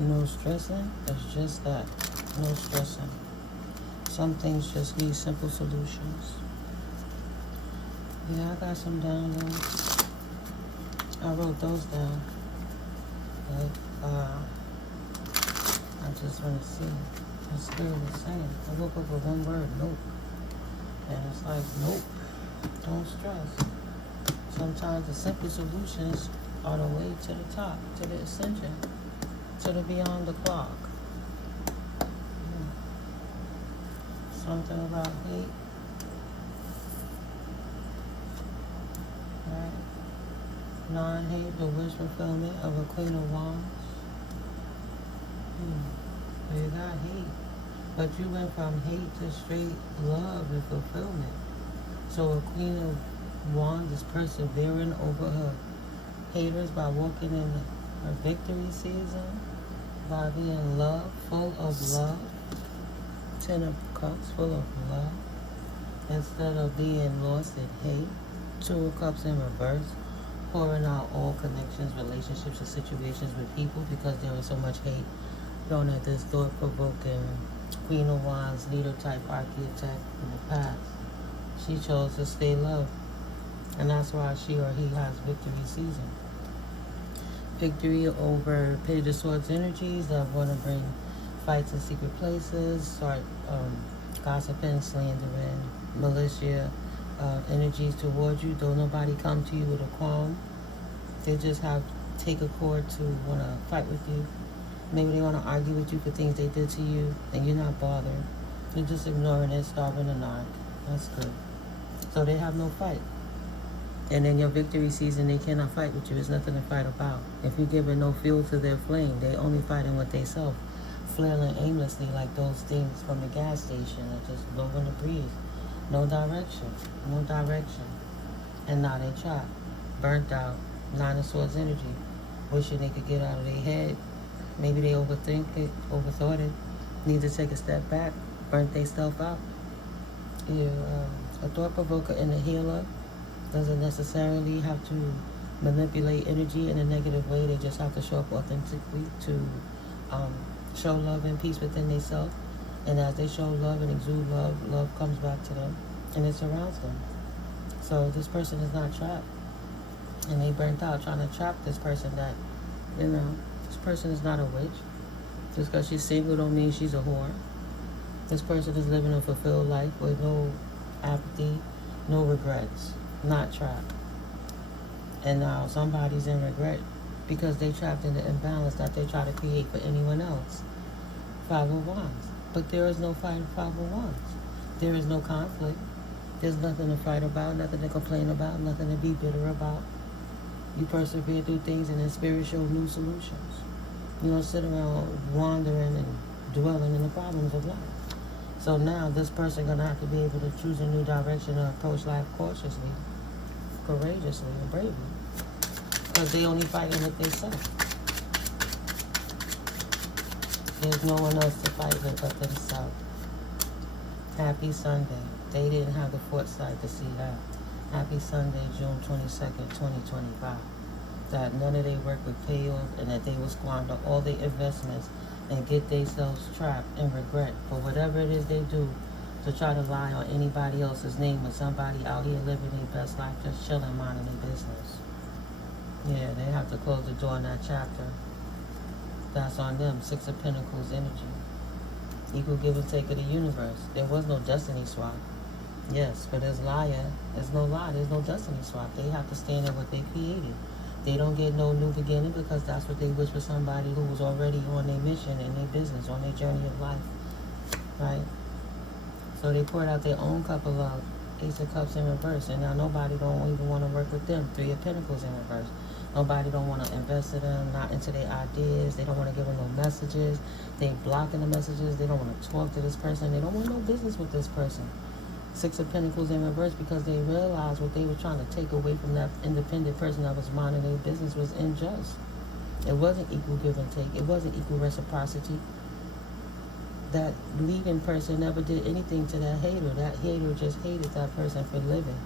No stressing. It's just that. No stressing. Some things just need simple solutions. Yeah, I got some downloads. I wrote those down. But I just want to see. The spirit is saying. I woke up with one word, nope. And it's like, nope. Don't stress. Sometimes the simple solutions are the way to the top, to the ascension, to the beyond the clock. Something about hate. Right? Non-hate, the wish fulfillment of a Queen of Wands. You got hate. But you went from hate to straight love and fulfillment. So a Queen of Wands is persevering over her haters by walking in her victory season, by being love, full of love. 10 of Cups, full of love, instead of being lost in hate. 2 of Cups in reverse, pouring out all connections, relationships, and situations with people because there was so much hate thrown at this thought-provoking Queen of Wands, leader-type architect in the past. She chose to stay loved, and that's why she or he has victory season. Victory over Page of Swords energies that want to bring fights in secret places, start gossiping, slandering, militia energies towards you. Don't nobody come to you with a qualm. They just take a cord to want to fight with you. Maybe they want to argue with you for things they did to you, and you're not bothered. You're just ignoring it, starving a knock. That's good. So they have no fight. And in your victory season, they cannot fight with you. There's nothing to fight about. If you give it no fuel to their flame, they only fighting with they self, flailing aimlessly like those things from the gas station that just blow in the breeze. No direction. No direction. And now they trapped. Burnt out. 9 of Swords energy. Wishing they could get out of their head. Maybe they overthink it, overthought it. Need to take a step back. Burnt they self out. Yeah, a thought provoker and a healer doesn't necessarily have to manipulate energy in a negative way. They just have to show up authentically to show love and peace within themselves. And as they show love and exude love, love comes back to them and it surrounds them. So this person is not trapped. And they burnt out trying to trap this person that, this person is not a witch. Just because she's single don't mean she's a whore. This person is living a fulfilled life with no apathy, no regrets, not trapped. And now somebody's in regret because they trapped in the imbalance that they try to create for anyone else. 5 of Wands. But there is no fight in 5 of Wands. There is no conflict. There's nothing to fight about, nothing to complain about, nothing to be bitter about. You persevere through things and in spirit show new solutions. You don't sit around wandering and dwelling in the problems of life. So now this person going to have to be able to choose a new direction and approach life cautiously, courageously, and bravely. Because they only fighting with themselves. There's no one else to fight with but themselves. Happy Sunday. They didn't have the foresight to see that. Happy Sunday, June 22nd, 2025. That none of their work would pay off and that they would squander all their investments and get themselves trapped in regret for whatever it is they do to try to lie on anybody else's name when somebody out here living their best life, just chilling, minding their business. Yeah, they have to close the door on that chapter. That's on them. 6 of Pentacles energy. Equal give and take of the universe. There was no destiny swap. Yes, but there's liar. There's no lie. There's no destiny swap. They have to stand in what they created. They don't get no new beginning because that's what they wish for somebody who was already on their mission and their business, on their journey of life. Right? So they poured out their own cup of love. Ace of Cups in reverse. And now nobody don't even want to work with them. 3 of Pentacles in reverse. Nobody don't want to invest in them, not into their ideas. They don't want to give them no messages. They blocking the messages. They don't want to talk to this person. They don't want no business with this person. 6 of Pentacles in reverse because they realized what they were trying to take away from that independent person that was minding their business was unjust. It wasn't equal give and take. It wasn't equal reciprocity. That leaving person never did anything to that hater. That hater just hated that person for living.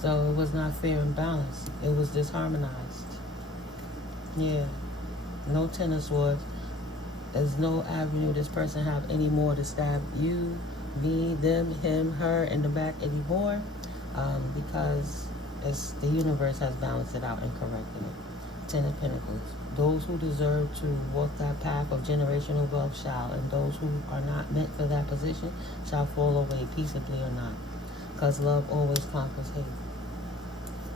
So it was not fair and balanced. It was disharmonized. Yeah. No ten of swords. There's no avenue this person have any more to stab you, me, them, him, her in the back anymore, because the universe has balanced it out and corrected it. Ten of Pentacles. Those who deserve to walk that path of generational wealth shall, and those who are not meant for that position shall fall away peaceably or not. Because love always conquers hate.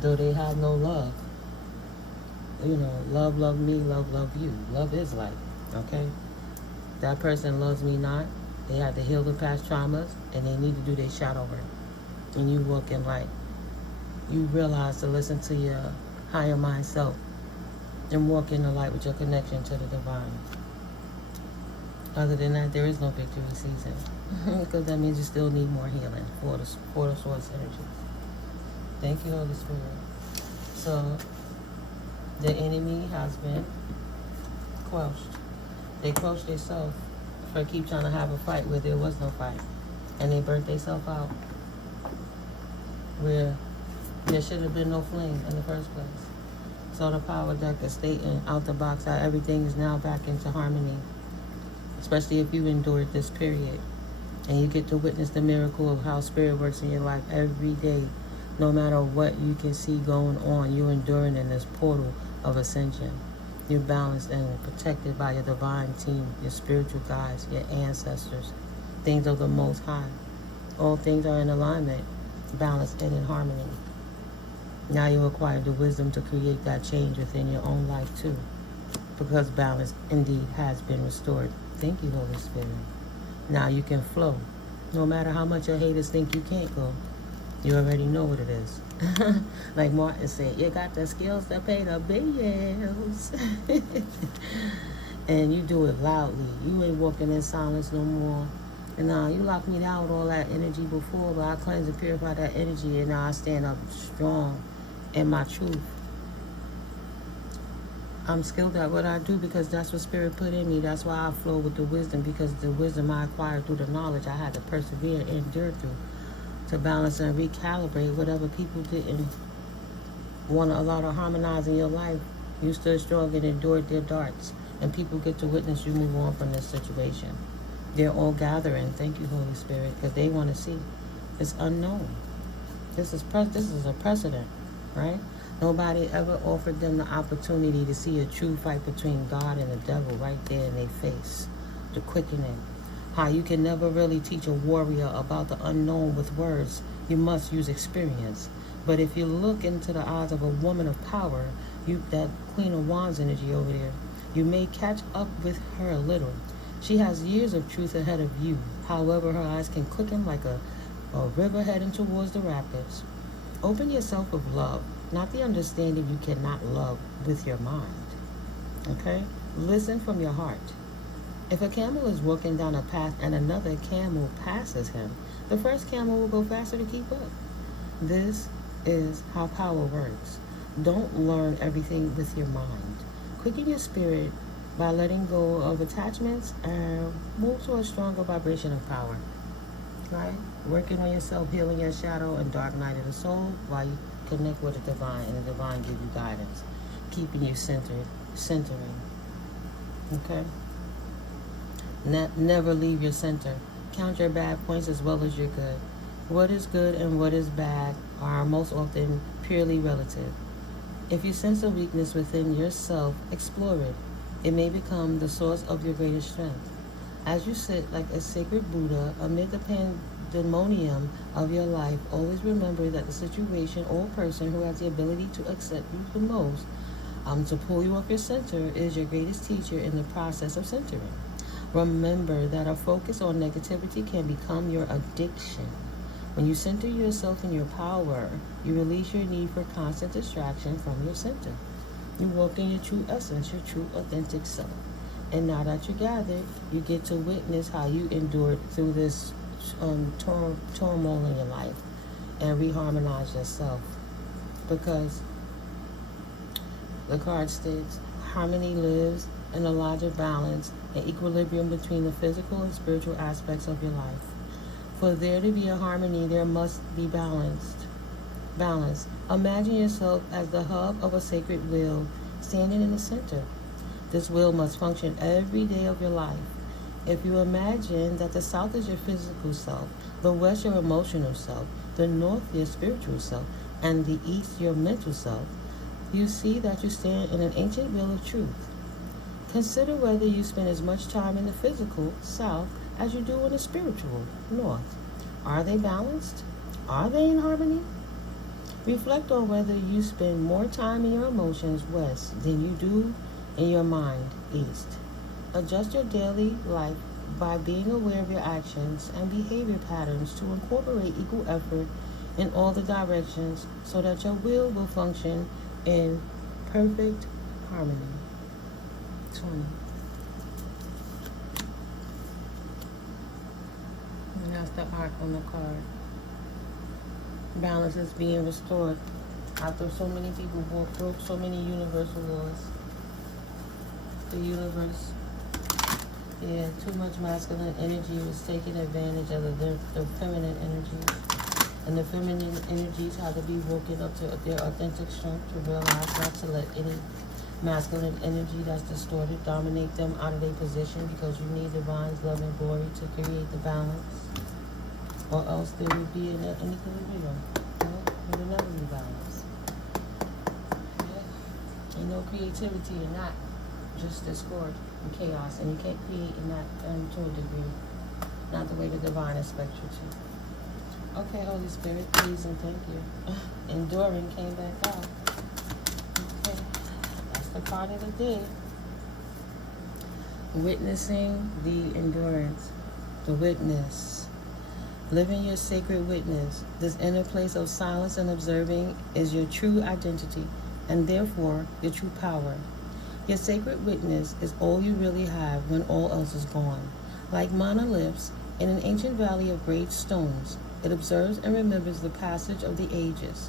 Though they have no love, love, love me, love you. Love is light, okay? That person loves me not. They have to heal the past traumas, and they need to do their shadow work. And you walk in light. You realize to listen to your higher mind self and walk in the light with your connection to the divine. Other than that, there is no victory season. Because that means you still need more healing for the source energy. Thank you, Holy Spirit. So, the enemy has been quenched. They quenched themselves for keep trying to have a fight where there was no fight. And they burnt themselves out where there should have been no flame in the first place. So the power deck is stating out the box how everything is now back into harmony. Especially if you endured this period. And you get to witness the miracle of how spirit works in your life every day. No matter what you can see going on, you're enduring in this portal of ascension. You're balanced and protected by your divine team, your spiritual guides, your ancestors, things of the Most High. All things are in alignment, balanced and in harmony. Now you acquire the wisdom to create that change within your own life too, because balance indeed has been restored. Thank you, Holy Spirit. Now you can flow. No matter how much your haters think you can't go, you already know what it is. Like Martin said, you got the skills to pay the bills. And you do it loudly. You ain't walking in silence no more. And now you locked me down with all that energy before, but I cleanse and purify that energy, and now I stand up strong in my truth. I'm skilled at what I do because that's what Spirit put in me. That's why I flow with the wisdom, because the wisdom I acquired through the knowledge I had to persevere and endure through to balance and recalibrate whatever people didn't want to allow to harmonize in your life. You stood strong and endured their darts, and people get to witness you move on from this situation. They're all gathering. Thank you, Holy Spirit, because they want to see. It's unknown. This is a precedent, right? Nobody ever offered them the opportunity to see a true fight between God and the devil right there in their face. The quickening. How you can never really teach a warrior about the unknown with words. You must use experience. But if you look into the eyes of a woman of power, that Queen of Wands energy over there, you may catch up with her a little. She has years of truth ahead of you. However, her eyes can quicken like a river heading towards the rapids. Open yourself with love, not the understanding you cannot love with your mind. Okay? Listen from your heart. If a camel is walking down a path and another camel passes him, the first camel will go faster to keep up. This is how power works. Don't learn everything with your mind. Quicken your spirit by letting go of attachments and move to a stronger vibration of power. Right? Working on yourself, healing your shadow and dark night of the soul while you connect with the divine, and the divine give you guidance, keeping you centering. Okay? Never leave your center. Count your bad points as well as your good. What is good and what is bad are most often purely relative. If you sense a weakness within yourself, explore it. It may become the source of your greatest strength. As you sit like a sacred Buddha amid the pandemonium of your life, always remember that the situation or person who has the ability to accept you the most, to pull you off your center, is your greatest teacher in the process of centering. Remember that a focus on negativity can become your addiction. When you center yourself in your power, you release your need for constant distraction from your center. You walk in your true essence, your true authentic self. And now that you're gathered, you get to witness how you endured through this turmoil in your life and reharmonize yourself. Because the card states, harmony lives in a larger balance and equilibrium between the physical and spiritual aspects of your life. For there to be a harmony, there must be balance. Imagine yourself as the hub of a sacred wheel standing in the center. This will must function every day of your life. If you imagine that the south is your physical self, the west your emotional self, the north your spiritual self, and the east your mental self, you see that you stand in an ancient wheel of truth. Consider whether you spend as much time in the physical south as you do in the spiritual north. Are they balanced? Are they in harmony? Reflect on whether you spend more time in your emotions west than you do in your mind east. Adjust your daily life by being aware of your actions and behavior patterns to incorporate equal effort in all the directions so that your will function in perfect harmony. 20. And that's the arc on the card. Balance is being restored after so many people broke so many universal laws. The universe, too much masculine energy was taking advantage of the feminine energies. And the feminine energies had to be woken up to their authentic strength to realize not to let any masculine energy that's distorted dominate them out of their position, because you need divine's love and glory to create the balance, or else there would be an equilibrium. There would never be balance. Ain't no creativity in that, just discord and chaos, and you can't create in that to a degree, not the way the divine expects you to. Okay, Holy Spirit, please and thank you. Enduring came back out. Okay, that's the part of the day. Witnessing the endurance, the witness. Living your sacred witness. This inner place of silence and observing is your true identity, and therefore your true power. Your sacred witness is all you really have when all else is gone. Like monoliths in an ancient valley of great stones, it observes and remembers the passage of the ages.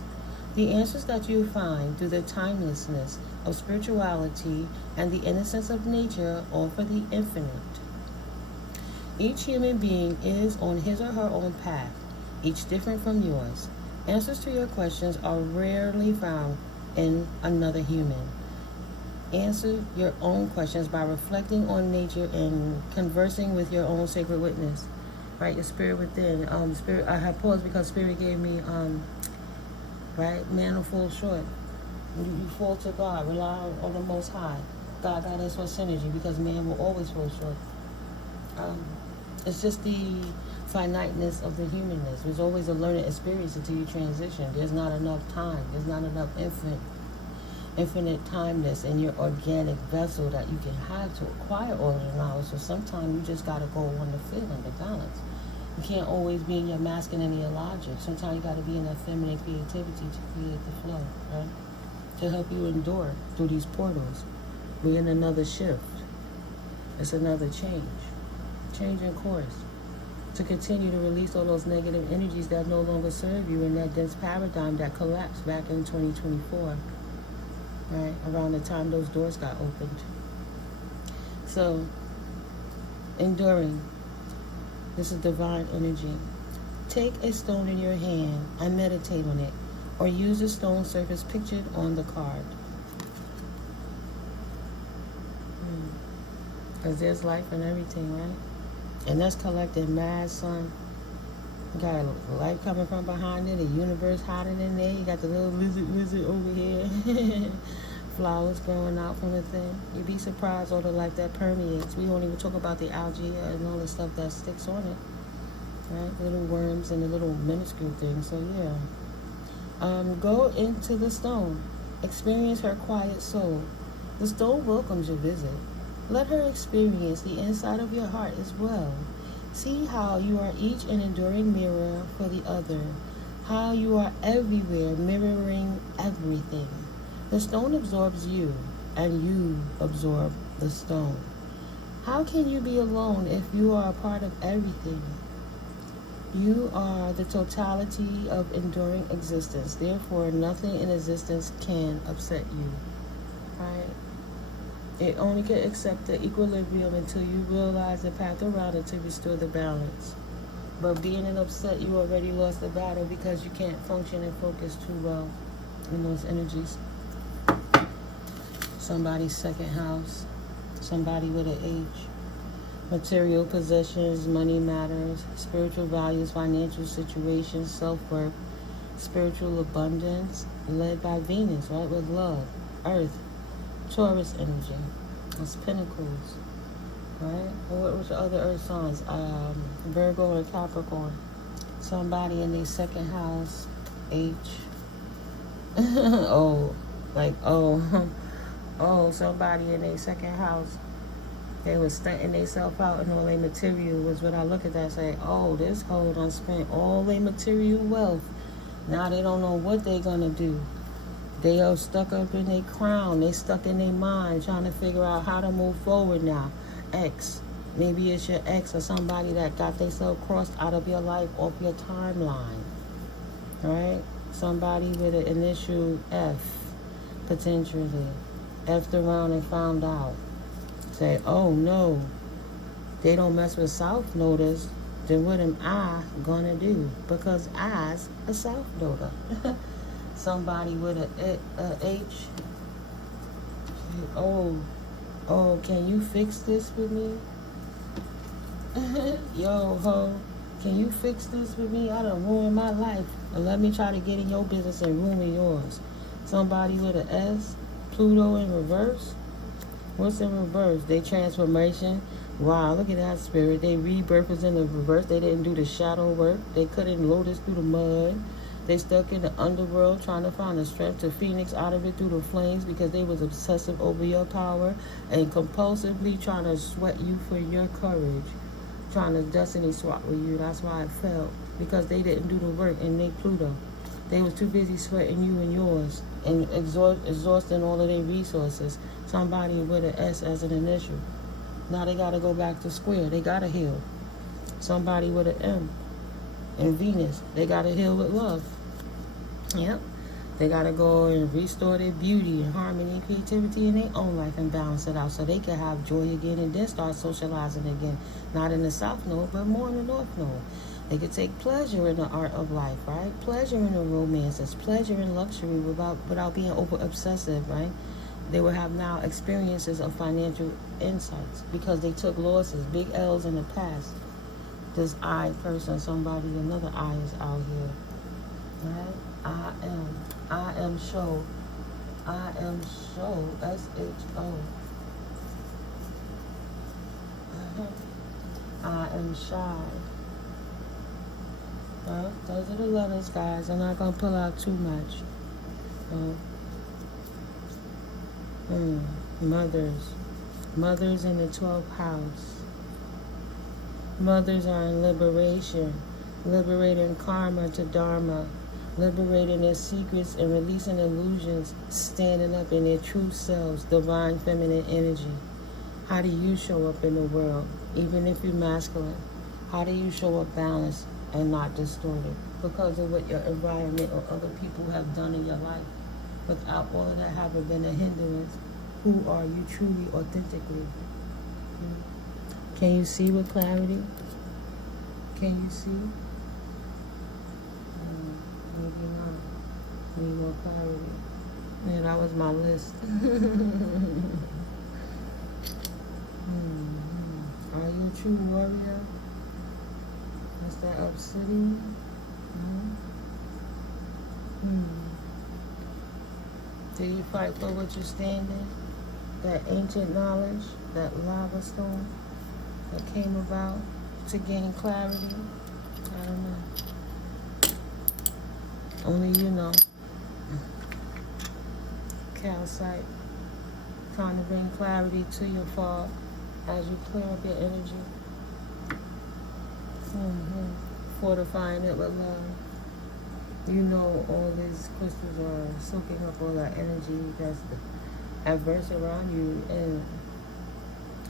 The answers that you find through the timelessness of spirituality and the innocence of nature offer the infinite. Each human being is on his or her own path, each different from yours. Answers to your questions are rarely found in another human. Answer your own questions by reflecting on nature and conversing with your own sacred witness. Right, your spirit within. Spirit. I have paused because spirit gave me, right, man will fall short. You fall to God. Rely on the Most High. God got us for synergy, because man will always fall short. It's just the finiteness of the humanness. There's always a learning experience until you transition. There's not enough time. There's not enough infinite timeness in your organic vessel that you can have to acquire all of the knowledge. So sometimes you just got to go on the feeling, the balance. You can't always be in your masculine and your logic. Sometimes you got to be in that feminine creativity to create the flow, right? To help you endure through these portals. We're in another shift. It's another change. Change in course. To continue to release all those negative energies that no longer serve you in that dense paradigm that collapsed back in 2024. Right, around the time those doors got opened. So, enduring. This is divine energy. Take a stone in your hand and meditate on it, or use the stone surface pictured on the card. Because there's life in everything, right? And that's collecting mad sun. You got a light coming from behind it, a universe hiding in there. You got the little lizard over here. Flowers growing out from within. You'd be surprised all the life that permeates. We don't even talk about the algae and all the stuff that sticks on it. Right? The little worms and the little minuscule things. So yeah. Go into the stone. Experience her quiet soul. The stone welcomes your visit. Let her experience the inside of your heart as well. See how you are each an enduring mirror for the other. How you are everywhere, mirroring everything. The stone absorbs you, and you absorb the stone. How can you be alone if you are a part of everything? You are the totality of enduring existence. Therefore, nothing in existence can upset you. Right? It only can accept the equilibrium until you realize the path around it to restore the balance. But being an upset, you already lost the battle, because you can't function and focus too well in those energies. Somebody's second house. somebody with an H. Material possessions, money matters, spiritual values, financial situations, self-worth, spiritual abundance, led by Venus, right, with love, Earth, Taurus energy. It's Pentacles, right? What was the other Earth signs? Virgo and Capricorn. Somebody in their second house, H. oh, somebody in their second house. They was stunting themselves out and all their material was what I look at that and say, oh, this hoe done spent all their material wealth. Now they don't know what they gonna do. They are stuck up in their crown. They stuck in their mind trying to figure out how to move forward now. X. Maybe it's your ex or somebody that got themselves crossed out of your life, off your timeline. Right? Somebody with an initial F, potentially. F'd around and found out. Say, oh no, they don't mess with South Noders, then what am I gonna do? Because I's a South Noder. Somebody with a H. Say, oh, can you fix this with me? Yo, ho, can you fix this with me? I done ruined my life. And let me try to get in your business and ruin yours. Somebody with an S, Pluto in reverse. What's in reverse? They transformation. Wow, look at that spirit. They rebirth is in the reverse. They didn't do the shadow work. They couldn't lotus through the mud. They stuck in the underworld trying to find the strength to phoenix out of it through the flames because they was obsessive over your power and compulsively trying to sweat you for your courage. Trying to destiny swap with you. That's why it fell. Because they didn't do the work in their Pluto. They was too busy sweating you and yours and exhausting all of their resources. Somebody with an S as an initial. Now they got to go back to square. They got to heal. Somebody with an M and Venus. They got to heal with love. Yep. They got to go and restore their beauty and harmony and creativity in their own life and balance it out so they can have joy again and then start socializing again. Not in the South Node, but more in the North Node. They could take pleasure in the art of life, right? Pleasure in the romances, pleasure in luxury without being over-obsessive, right? They will have now experiences of financial insights because they took losses, big L's in the past. This I person, somebody, another I is out here, right? I am show, S-H-O. I am shy. Well, those are the letters, guys. I'm not going to pull out too much. Mothers in the 12th house. Mothers are in liberation, liberating karma to dharma, liberating their secrets and releasing illusions, standing up in their true selves, divine feminine energy. How do you show up in the world, even if you're masculine? How do you show up balanced and not distorted because of what your environment or other people have done in your life? Without all of that having been a hindrance, who are you truly, authentically? Can you see with clarity? Can you see? Maybe not. Need more clarity. Yeah, that was my list. Are you a true warrior? That's that obsidian. Do you fight for what you're standing? That ancient knowledge, that lava stone that came about to gain clarity? I don't know. Only you know. Calcite, trying to bring clarity to your fall as you clear up your energy. Fortifying it with love. You know all these crystals are soaking up all that energy that's adverse around you and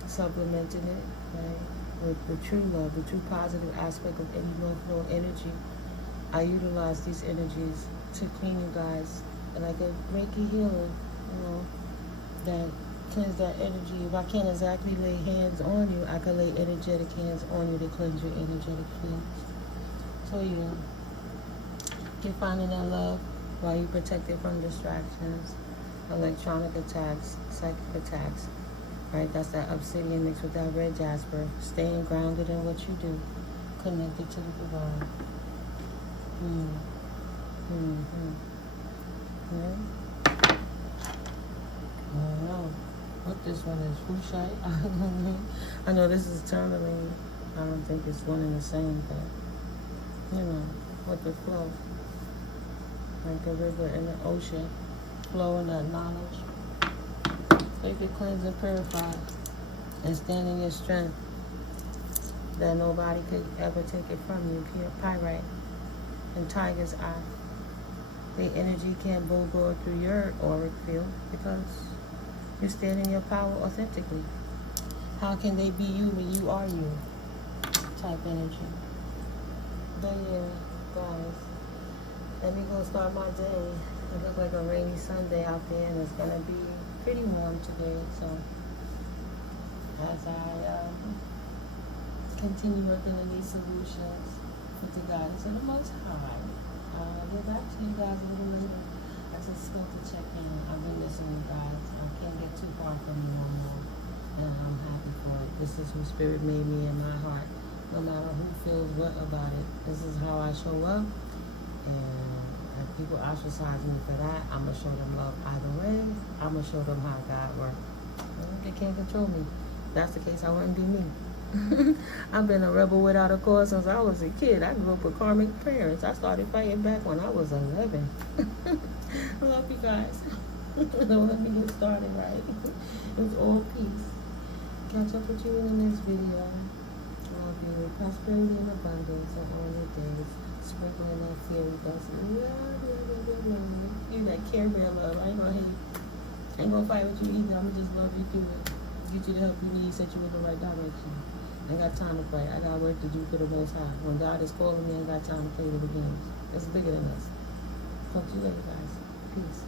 supplementing it, right? With the true love, the true positive aspect of any North Node energy. I utilize these energies to clean you guys like a Reiki healer, that cleanse that energy. If I can't exactly lay hands on you, I can lay energetic hands on you to cleanse your energetic fields. So keep finding that love while you protect it from distractions, electronic attacks, psychic attacks, Right? That's that obsidian mixed with that red jasper. Staying grounded in what you do. Connected to the divine. Yeah. I don't know what this one is. Fushai? I know this is tourmaline. I don't think it's one and the same, but with the flow. Like a river in the ocean. Flow in that knowledge. Make it cleanse and purify. And stand in your strength. That nobody could ever take it from you. Pure pyrite. And tiger's eye. The energy can't bulldog through your auric field because you stand in your power authentically. How can they be you when you are you? Type energy. But yeah, guys, let me go start my day. It looks like a rainy Sunday out there, and it's gonna be pretty warm today. So as I continue working on these solutions with the guidance of the Most High, I'll get back to you guys a little later. I just spoke to check in. I've been missing you guys. I can't get too far from you no more. And I'm happy for it. This is who Spirit made me in my heart. No matter who feels what about it. This is how I show up. And if people ostracize me for that, I'm going to show them love either way. I'm going to show them how God works. They can't control me. If that's the case, I wouldn't be me. I've been a rebel without a cause since I was a kid. I grew up with karmic parents. I started fighting back when I was 11. I love you guys. Don't let me get started, right? It was all peace. Catch up with you in the next video. Love you. Prosperity and abundance in all your days. Sprinkling that fairy dust. You that Care Bear love. I ain't gonna hate. I ain't gonna fight with you either. I'm gonna just love you through it. Get you the help you need. Set you in the right direction. I ain't got time to fight. I got work to do for the Most High. When God is calling me, I ain't got time to play little games. It's bigger than us. Talk to you later, guys. Peace.